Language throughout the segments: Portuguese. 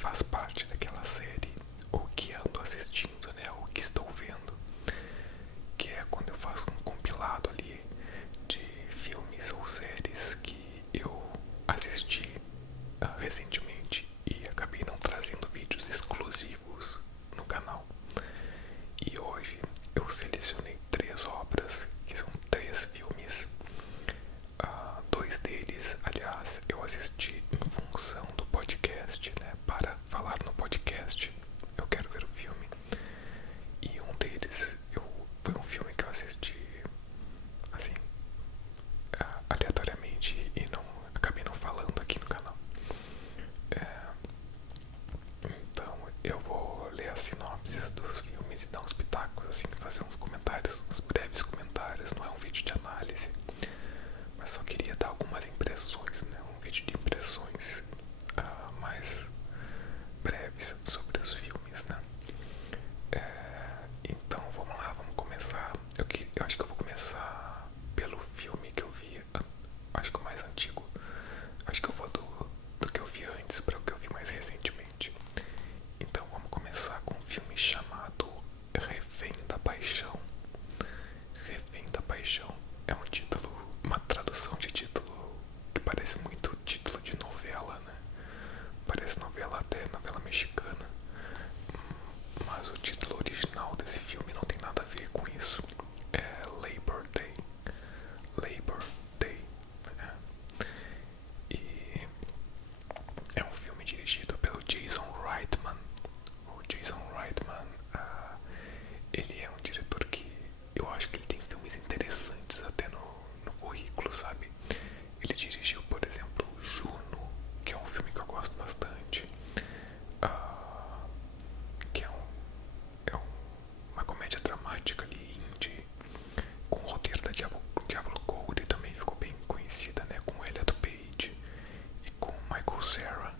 faz parte daquela série, ou que ando assistindo, né, ou que estou vendo, que é quando eu faço um compilado ali de filmes ou séries que eu assisti recentemente e acabei não trazendo vídeos exclusivos no canal. E hoje eu selecionei 3 obras, que são 3 filmes. Dois deles, aliás, eu assisti em função do podcast, né? Para falar no podcast, eu quero ver o filme. E um deles foi um filme que eu assisti, assim, aleatoriamente e acabei não falando aqui no canal. Então eu vou ler as sinopses dos filmes e dar uns pitacos, assim, fazer uns comentários, uns breves comentários. Não é um vídeo de análise, mas só queria dar algumas impressões, né? Um vídeo de impressões mais breves sobre os filmes, né? Então vamos lá, vamos começar. Eu acho que eu vou começar pelo filme que eu vi, acho que o mais antigo. Acho que eu vou do que eu vi antes para o que eu vi mais recentemente. Então vamos começar com um filme chamado Refém da Paixão. Refém da Paixão é um título, uma tradução de título que parece muito título de novela, né? Parece novela, até novela mexicana. Mas o título original desse filme não tem nada a ver com isso. É Labor Day. Labor Day. E é um filme dirigido pelo Jason Reitman. O Jason Reitman, ele é um diretor que eu acho que ele tem filmes interessantes até no currículo, sabe? Ele dirigiu, por exemplo, Juno, que é um filme que eu gosto bastante, que uma comédia dramática ali, indie, com o roteiro da Diablo Cody, também ficou bem conhecida, né? Com Elliot Page e com Michael Cera,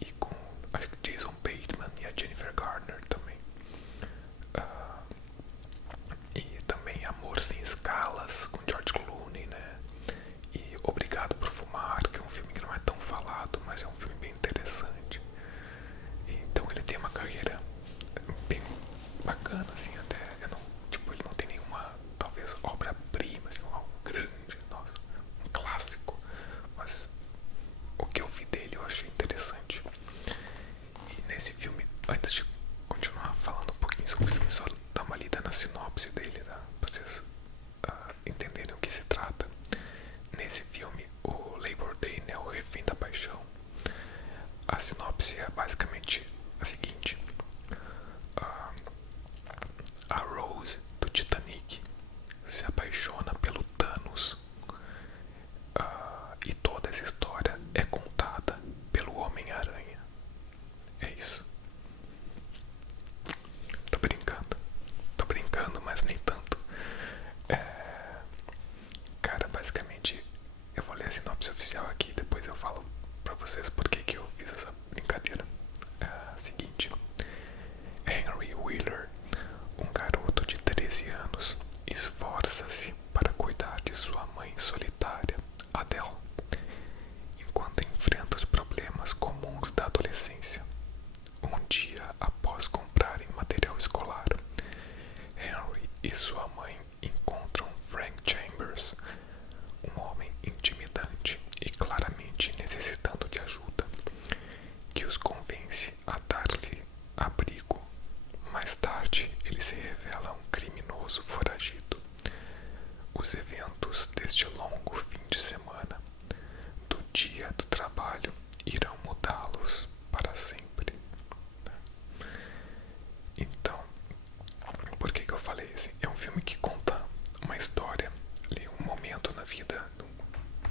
e com, acho que Jason Bateman e a Jennifer Garner também. E também Amor Sem Escalas, com George Clooney, né? E Obrigado por Fumar, que é um filme que não é tão falado, mas é um filme bem interessante. Então ele tem uma carreira bem bacana, assim, até. Ele não tem nenhuma, talvez, obra-prima, assim, algo grande, nossa, um clássico. Mas o que eu vi dele eu achei interessante. E nesse filme, antes de continuar falando um pouquinho sobre o filme, só dar uma lida na sinopse dele, tá? Pra vocês entenderem o que se trata. Nesse filme, o Labor Day, né, o Refém da Paixão, a sinopse é basicamente a seguinte: a Rose do Titanic se apaixona pelo Thanos, e toda essa história é contada pelo Homem-Aranha. É isso. Tô brincando, mas nem tanto. Cara, basicamente, eu vou ler a sinopse oficial aqui e depois eu falo pra vocês por que eu fiz essa brincadeira. Seguinte: Henry Wheeler, um garoto de 13 anos, esforça-se para cuidar de sua mãe solitária, Adele, enquanto enfrenta os problemas comuns da adolescência. Um dia após comprarem material escolar, Henry e sua mãe encontram Frank Chambers, um homem intimidante e claramente necessitando de ajuda, que os convence a dar-lhe abrigo. Mais tarde, ele se revela um criminoso foragido. Os eventos deste longo fim de semana, do dia do trabalho, irão mudá-los para sempre. Então, por que eu falei assim? É um filme que conta uma história, ali, um momento na vida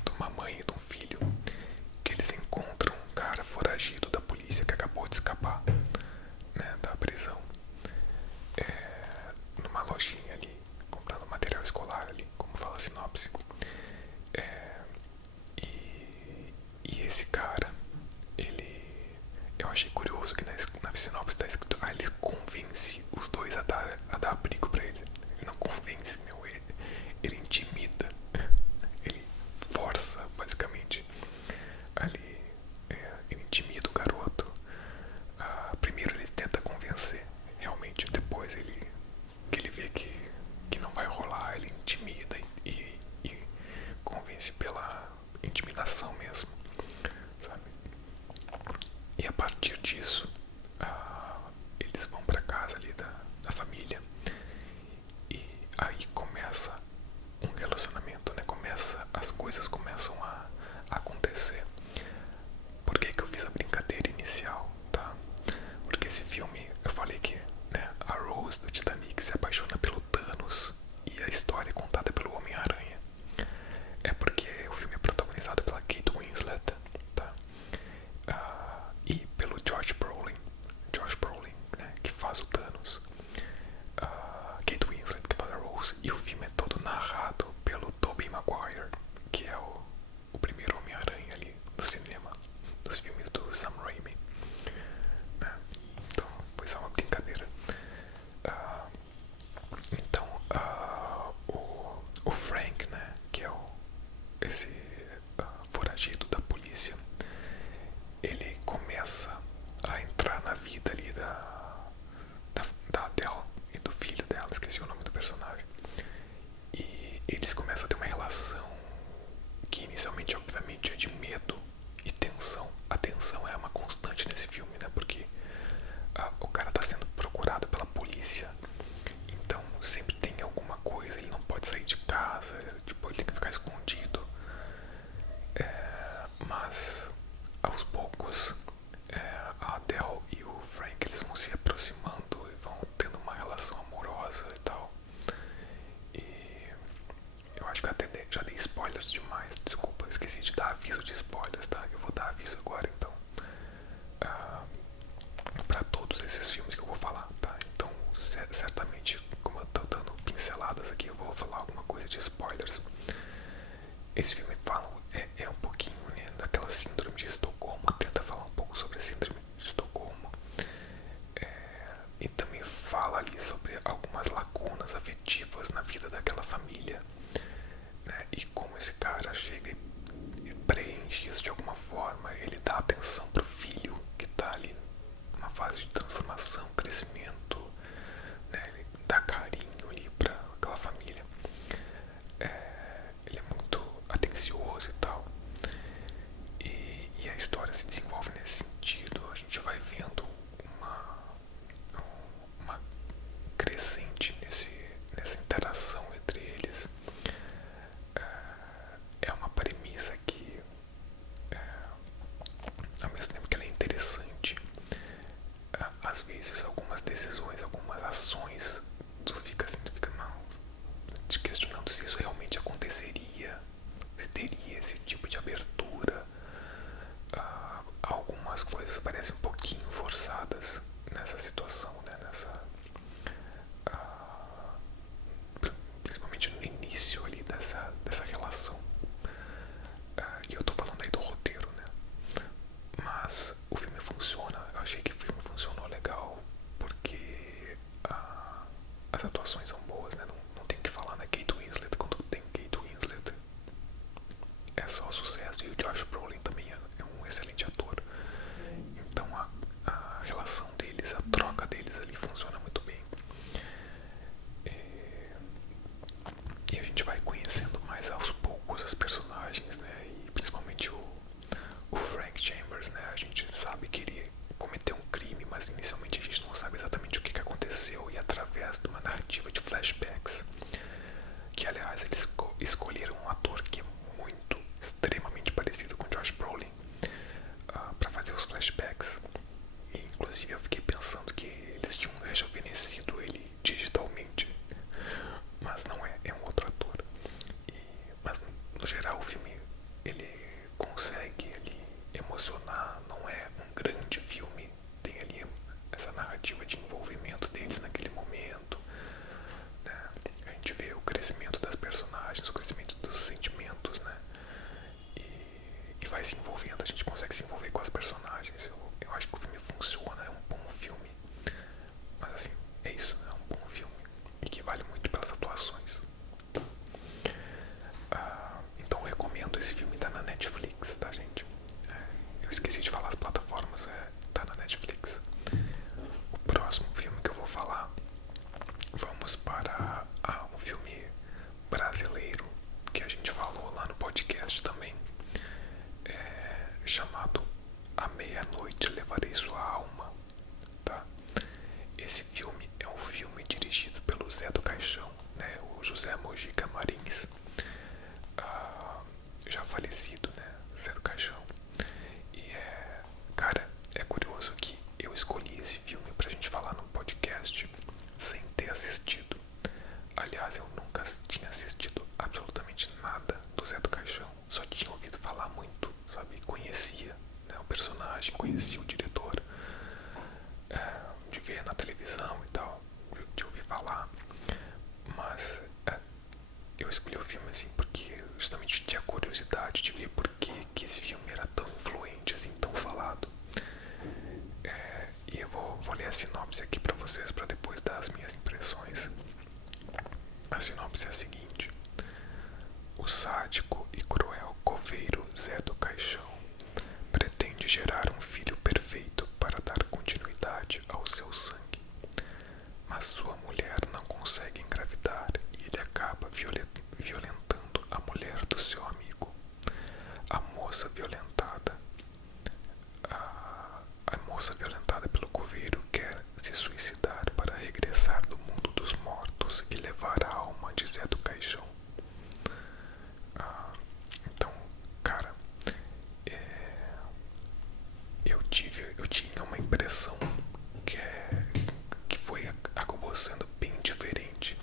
de uma mãe e de um filho, que eles encontram um cara foragido da polícia que acabou de escapar, né, da prisão, numa lojinha ali, comprando material escolar ali, como fala a sinopse. E esse cara, eu achei curioso que na sinopse está escrito: ele convence os dois a dar abrigo pra ele. Ele não convence, ele intimida, ele força, basicamente. Ali, ele intimida o garoto você. Realmente, depois que ele vê que não vai rolar, ele intimida e convence pela intimidação mesmo, sabe? E a partir disso, eles vão pra casa ali da família. E aí começa um relacionamento, né? As coisas começam a acontecer. Por que eu fiz a brincadeira inicial, tá? Porque esse filme, eu falei que, né, a Rose do Titanic se apaixona pelo Thanos e a história é contada pelo Homem-Aranha. É porque o filme é protagonizado pela Kate Winslet, tá? E pelo Josh Brolin, né, que faz o Thanos. Kate Winslet que faz a Rose. E o filme é todo narrado pelo Tobey Maguire, que é o primeiro Homem-Aranha ali do cinema, dos filmes do Sam Raimi, né? Então foi só uma brincadeira. Então o Frank, né, que é esse foragido da polícia, ele começa a entrar na vida ali da Adele e do filho dela, esqueci o nome do personagem. E eles começam a ter uma relação que inicialmente, obviamente, é de medo e tensão. A tensão é uma constante nesse filme, né? Porque o cara tá sendo procurado pela polícia, então sempre tem alguma coisa, ele não pode sair de casa, tipo, ele tem que ficar escondido. Mas aos poucos a Adele e o Frank, eles vão se aproximando e vão tendo uma relação amorosa e tal. E eu acho que até já dei spoilers demais, desculpa, esqueci de dar aviso de spoilers, tá? Eu vou dar aviso agora então, pra todos esses filmes que eu vou falar, tá? Então certamente, como eu tô dando pinceladas aqui, eu vou falar alguma coisa de spoilers. Esse filme fala, é um pouquinho, né, daquela síndrome de Estocolmo, tenta falar um pouco sobre a síndrome de Estocolmo, e também fala ali sobre algumas lacunas afetivas na vida daquela família, né, e como esse cara chega e preenche isso de alguma forma. Ele dá atenção pro filho que tá ali numa fase de transformação, crescimento, né, ele dá carinho ali pra aquela família. Ele é muito atencioso e tal. E a história se desenvolve nesse sentido. A gente vai vendo uma crescente nessa interação entre eles. É uma premissa que, ao mesmo tempo que ela é interessante, às vezes algumas decisões, algumas ações, tu fica assim, não, te questionando se isso realmente aconteceria, se teria esse tipo de abertura. Algumas coisas parecem um pouquinho forçadas nessa situação, né? Principalmente no início ali dessa relação. E eu tô falando aí do roteiro, né? Mas o filme funciona. Eu achei que o filme funcionou legal porque as atuações são boas, né? Não tem o que falar, né? Kate Winslet, quando tem Kate Winslet, é só sucesso. E o Josh Brolin também é um excelente ator. Então a relação deles, a troca deles ali funciona muito bem. E a gente vai conhecendo mais aos poucos as personagens, né? E principalmente o Frank Chambers, né? A gente sabe que ele cometeu um crime, mas inicialmente a gente não sabe exatamente o que aconteceu. E através de uma narrativa de flashbacks, que aliás eles escolheram um ator que é muito, extremamente parecido com Josh Brolin, para fazer os flashbacks. E inclusive eu fiquei pensando que eles tinham rejuvenescido ele digitalmente, mas não é, é um outro ator. Mas no geral o filme, ele consegue ali emocionar, não é um grande filme, tem ali essa narrativa de envolvimento deles naquele momento, né? A gente vê o crescimento das personagens, o crescimento dos sentimentos, né? E vai se envolvendo, a gente consegue se envolver com as personagens. Eu acho que o filme funciona, é um bom filme. Mas assim, é isso, é um bom filme e que vale muito pelas atuações. Então eu recomendo, esse filme, tá na meia-noite levarei sua alma, tá? Esse filme é um filme dirigido pelo Zé do Caixão, né? O José Mojica Marins, já falecido, né? Zé do Caixão. E cara, é curioso que eu escolhi esse filme pra gente falar no podcast sem ter assistido. Aliás, eu nunca tinha assistido absolutamente nada do Zé do Caixão. Só tinha ouvido falar muito, sabe? Conhecia, né, o personagem, conhecia o diretor, de ver na televisão e tal, de ouvir falar. Mas eu escolhi o filme assim porque justamente tinha curiosidade de ver por que esse filme era tão influente, assim, tão falado. E eu vou ler a sinopse aqui pra vocês, pra depois dar as minhas impressões. A sinopse é a seguinte: o sádico e cruel coveiro Zé do Caixão pretende gerar um filho perfeito para dar continuidade ao seu sangue. Mas sua mulher não consegue engravidar e ele acaba violentando a mulher do seu amigo. A moça violentada pelo coveiro quer se suicidar para regressar do mundo dos mortos e levar a alma de Zé do Caixão. Então, cara, eu tinha uma impressão que acabou sendo bem diferente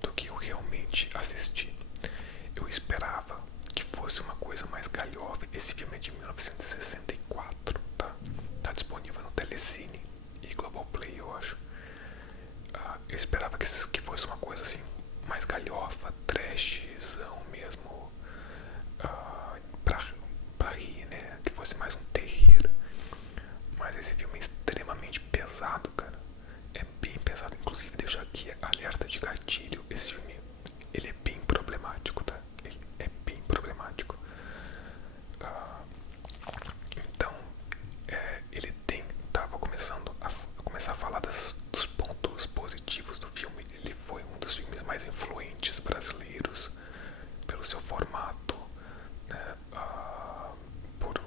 do que eu realmente assisti. Eu esperava que fosse uma coisa mais galhofa. Esse filme é de 1964, tá? Tá disponível no Telecine e Globoplay, eu acho. Eu esperava que fosse uma coisa assim, mais galhofa, trashzão mesmo, pra rir, né? Que fosse mais um terror. Mas esse filme é extremamente pesado, cara. É bem pesado. Inclusive, deixa aqui alerta de gatilho. Esse filme, ele é bem problemático, tá? Ele é bem problemático. Então, ele tava começando a começar a falar dos pontos positivos do filme. Ele foi um dos filmes mais influentes brasileiros pelo seu formato, né? Por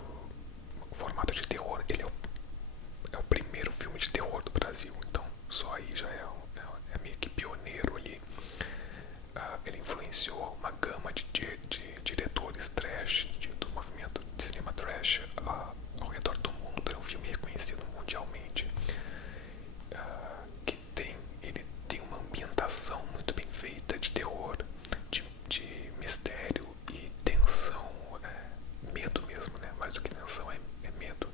o formato de terror. Ele é o primeiro filme de terror do Brasil, então só aí já é meio que pioneiro ali. Ele influenciou uma gama de diretores trash, do movimento de cinema trash ao redor do mundo. É um filme reconhecido mundialmente, ele tem uma ambientação muito bem feita de terror, de mistério e tensão, medo mesmo, né? Mais do que tensão, é medo.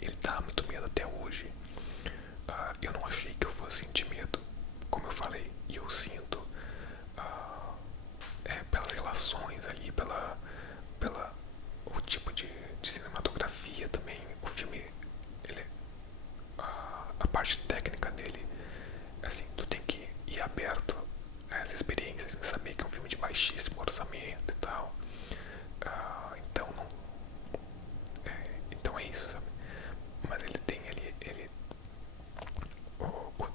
Ele dá muito medo até hoje. Eu não achei que eu fosse sentir medo, como eu falei, e eu sinto pelas relações ali, pela o tipo de cinematografia também. O filme, ele, a parte técnica dele, assim, tu tem que ir aberto a essa experiência, assim, saber que é um filme de baixíssimo orçamento e tal. Então não, então é isso, sabe? Mas ele tem ali, o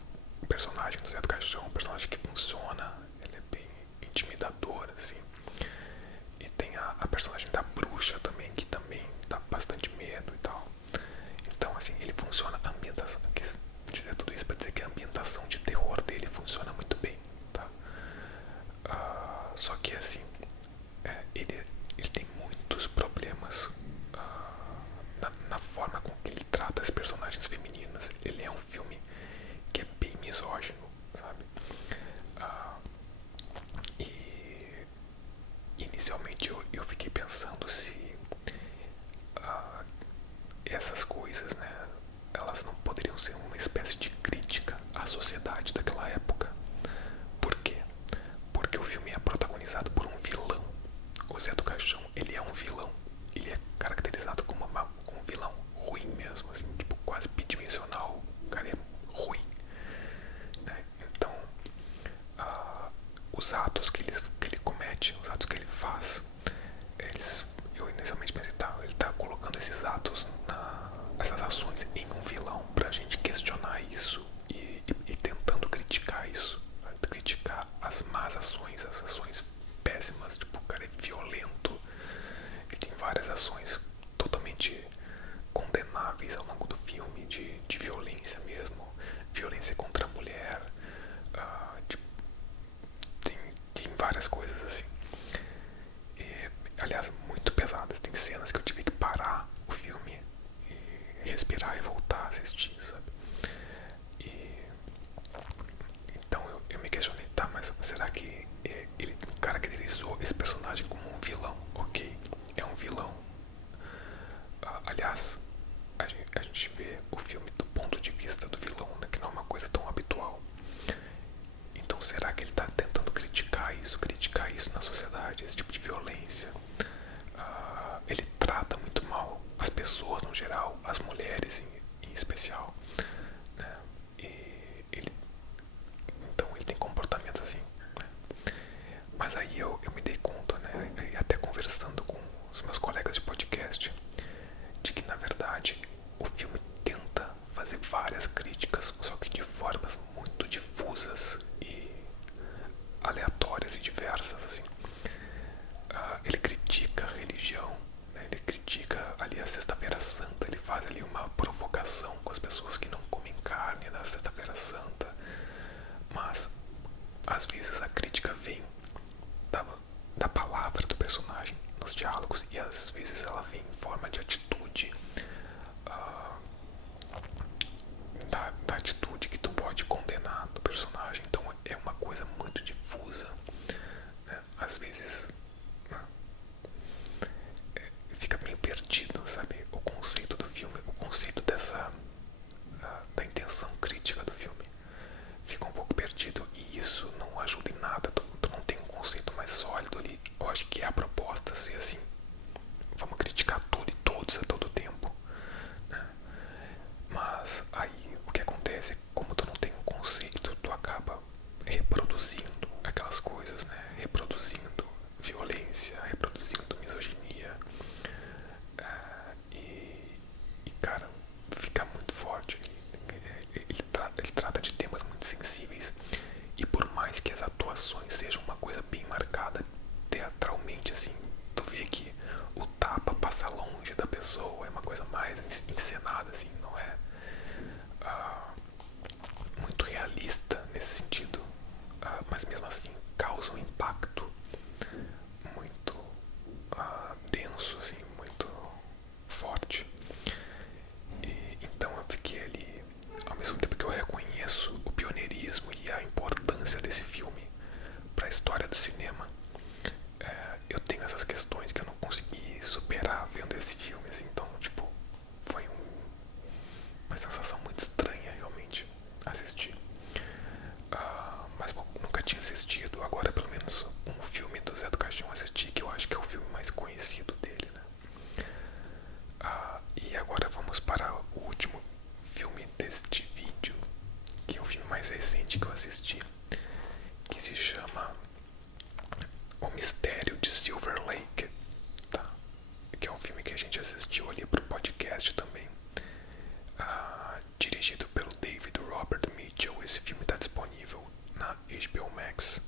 personagem do Zé do Caixão, um personagem que funciona, ele é bem intimidador, assim. E tem a personagem da bruxa também, que também dá bastante medo e tal. Então, assim, ele funciona, a ambientação, quis dizer tudo isso pra dizer que a ambientação de terror dele funciona muito bem, tá? Só que, assim, ele tem muitos problemas na forma com que ele trata as personagens femininas. Ele é um filme que é bem misógino, sabe? assistir, sabe? E então eu me questionei, tá, mas será que ele caracterizou esse personagem como um vilão? Ok, é um vilão. Aliás, a gente vê o filme do ponto de vista do vilão, né, que não é uma coisa tão habitual. Então será que ele está tentando criticar isso na sociedade, esse tipo de violência? Ele trata muito mal as pessoas no geral, as mulheres em especial, né? Então ele tem comportamentos assim, né? Mas aí eu me dei conta, né, e até conversando com os meus colegas de podcast, de que na verdade o filme tenta fazer várias críticas, só que de formas muito difusas e aleatórias e diversas, assim. Ele critica a religião, né? Ele critica ali a Sexta-feira Santa, ele faz ali uma provocação com as pessoas que não comem carne na Sexta-feira Santa, mas às vezes a crítica vem da palavra do personagem nos diálogos, e às vezes ela vem em forma de atitude, da atitude que tu pode condenar do personagem. Então é uma coisa muito difusa, né? Às vezes, né, fica meio perdido, sabe? O conceito do filme, o conceito da intenção crítica do filme fica um pouco perdido, e isso não ajuda em nada. Tu não tem um conceito mais sólido ali. Eu acho que é a proposta ser assim: vamos criticar tudo e todos a todo tempo, né? Mas aí o que acontece é que, como tu não tem um conceito, tu acaba reproduzindo aquelas coisas, né? Reproduzindo violência, reproduzindo misoginia, e cara, fica muito forte. Ele trata de temas muito sensíveis, e por mais que as atuações sejam uma coisa bem marcada teatralmente, assim, tu vê que o tapa passa longe da pessoa, é uma coisa mais encenada, assim, não é muito realista nesse sentido, mas mesmo assim causa um impacto muito denso, assim, muito forte. E então eu fiquei ali, ao mesmo tempo que eu reconheço o pioneirismo e a importância desse filme para a história do cinema, eu tenho essas questões que eu não consegui superar vendo esse filme, assim. Então, tipo, foi uma sensação muito estranha realmente assistir. Mas bom, nunca tinha assistido. Agora pelo menos um filme do Zé do Caixão assisti, que eu acho que é o filme mais conhecido dele, né? E agora vamos para o último filme deste vídeo, que é o filme mais recente que eu assisti, que se chama O Mistério de Silver Lake, tá? Que é um filme que a gente assistiu ali pro podcast também, dirigido pelo David Robert Mitchell. Esse filme está disponível na HBO Max,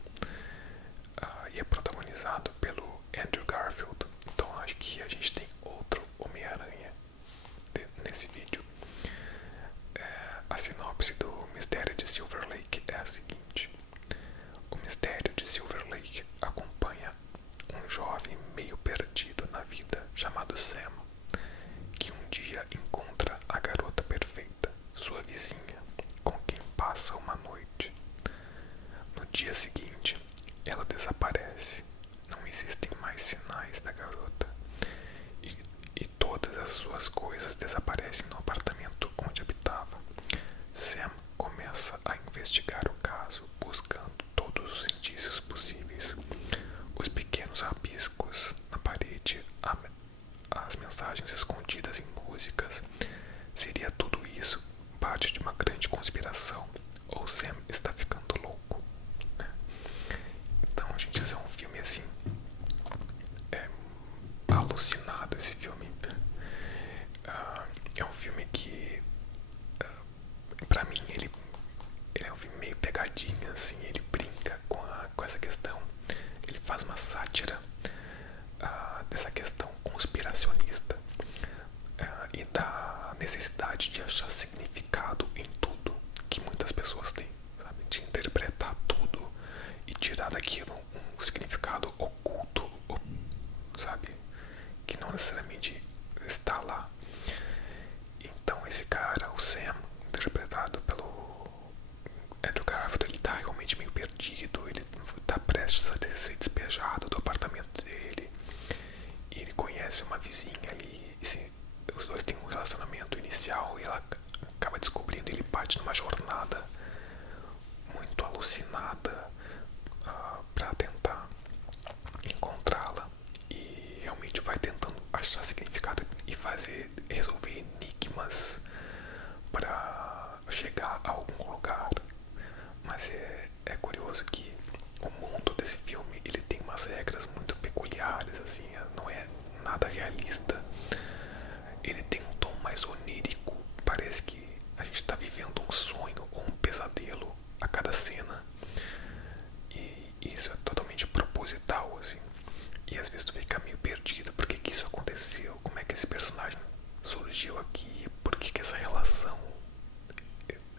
e é protagonizado pelo Andrew Garfield. Então acho que a gente tem outro Homem-Aranha nesse vídeo. A sinopse do Mistério de Silver Lake é a seguinte: o Mistério de Silver Lake acompanha um jovem meio perdido na vida chamado Sam, que um dia encontra a garota perfeita, sua vizinha, com quem passa uma noite. No dia seguinte, ela desaparece. Não existem mais sinais da garota, e todas as suas coisas desaparecem no apartamento onde habitava. Sam começa a investigar o caso, buscando todos os indícios possíveis: os pequenos rabiscos na parede, as mensagens escondidas em músicas. Seria tudo isso parte de uma grande conspiração, ou Sam está ficando louco? Então, gente, esse é um filme assim, alucinado esse filme. É um filme que, pra mim, ele é um filme meio pegadinha, assim. Ele brinca com essa questão, ele faz uma sátira dessa questão conspiracionista, e da necessidade de achar significado em tudo que muitas pessoas têm, sabe? De interpretar tudo e tirar daquilo um significado oculto, sabe? Que não necessariamente está lá. Então esse cara, o Sam, parte numa jornada muito alucinada para tentar encontrá-la, e realmente vai tentando achar significado e resolver enigmas para chegar a algum lugar. Mas é curioso que o mundo desse filme, ele tem umas regras muito peculiares, assim, não é nada realista. Ele tem um tom mais onírico, parece que a gente está vivendo um sonho ou um pesadelo a cada cena. E isso é totalmente proposital, assim. E às vezes tu fica meio perdido, por que isso aconteceu, como é que esse personagem surgiu aqui, por que essa relação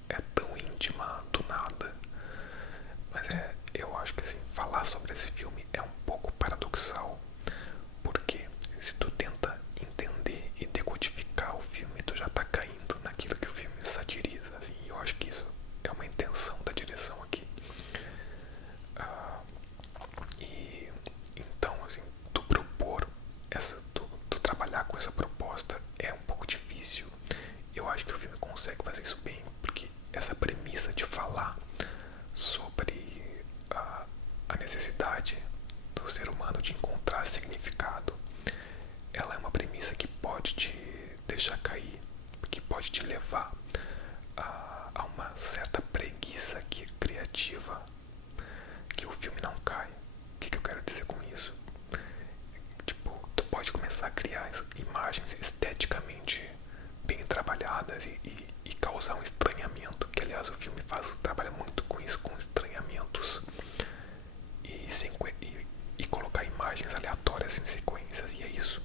é tão íntima do nada. Mas eu acho que assim, falar sobre esse filme é um pouco paradoxal, porque se tu tenta entender e decodificar o filme, tu já tá caindo naquilo que o filme satiriza, assim, e eu acho que isso é uma intenção da direção aqui. E então, assim, tu propor tu trabalhar com essa proposta é um pouco difícil. Eu acho que o filme consegue fazer isso bem, porque essa premissa de falar sobre a necessidade do ser humano de encontrar significado, ela é uma premissa que pode te deixar cair, que pode te levar a uma certa preguiça criativa, que o filme não cai. O que eu quero dizer com isso? Tipo, tu pode começar a criar imagens esteticamente bem trabalhadas e causar um estranhamento, que aliás o filme trabalha muito com isso, com estranhamentos, e colocar imagens aleatórias em sequências, e é isso.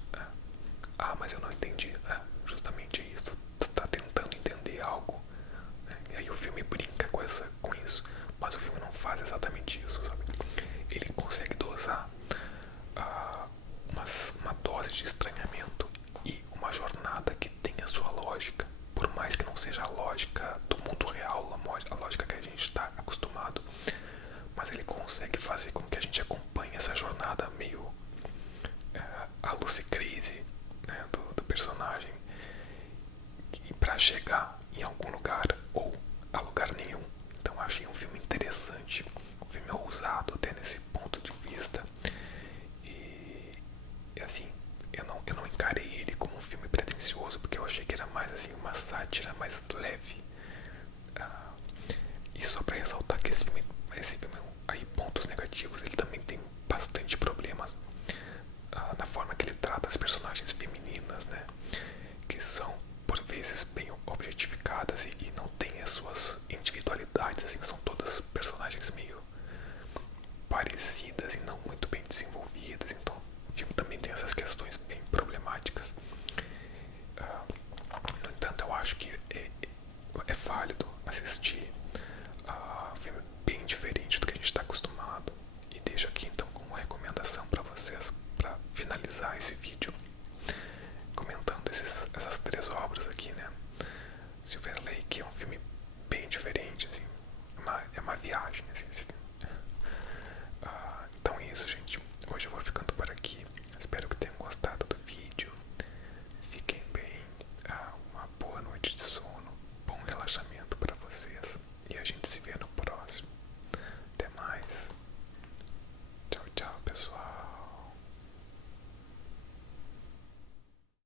Mas eu não entendi. Justamente é isso. Tu tá tentando entender algo, né? E aí o filme brinca com isso, mas o filme não faz exatamente isso, sabe? Ele consegue dosar uma dose de estranhamento e uma jornada que tem a sua lógica, por mais que não seja a lógica do mundo real, a lógica que a gente está acostumado, mas ele consegue fazer com que a gente acompanhe essa jornada meio a Lucy Crazy, né, do personagem, para chegar em algum lugar ou a lugar nenhum. Então eu achei um filme interessante, um filme ousado até nesse ponto de vista. E assim, eu não encarei ele como um filme pretensioso, porque eu achei que era mais assim uma sátira mais leve. E só pra ressaltar que esse filme aí, pontos negativos, ele também tem bastante problemas na forma que ele trata as personagens femininas, né, que são por vezes bem objetificadas e não tem as suas individualidades, assim, são todas personagens meio parecidas e não muito bem desenvolvidas. Então o filme também tem essas questões bem problemáticas. No entanto, eu acho que é válido assistir. Um filme bem diferente do que a gente está acostumado, e deixo aqui então como recomendação para vocês, para finalizar esse vídeo, comentando essas 3 obras aqui, né? Silver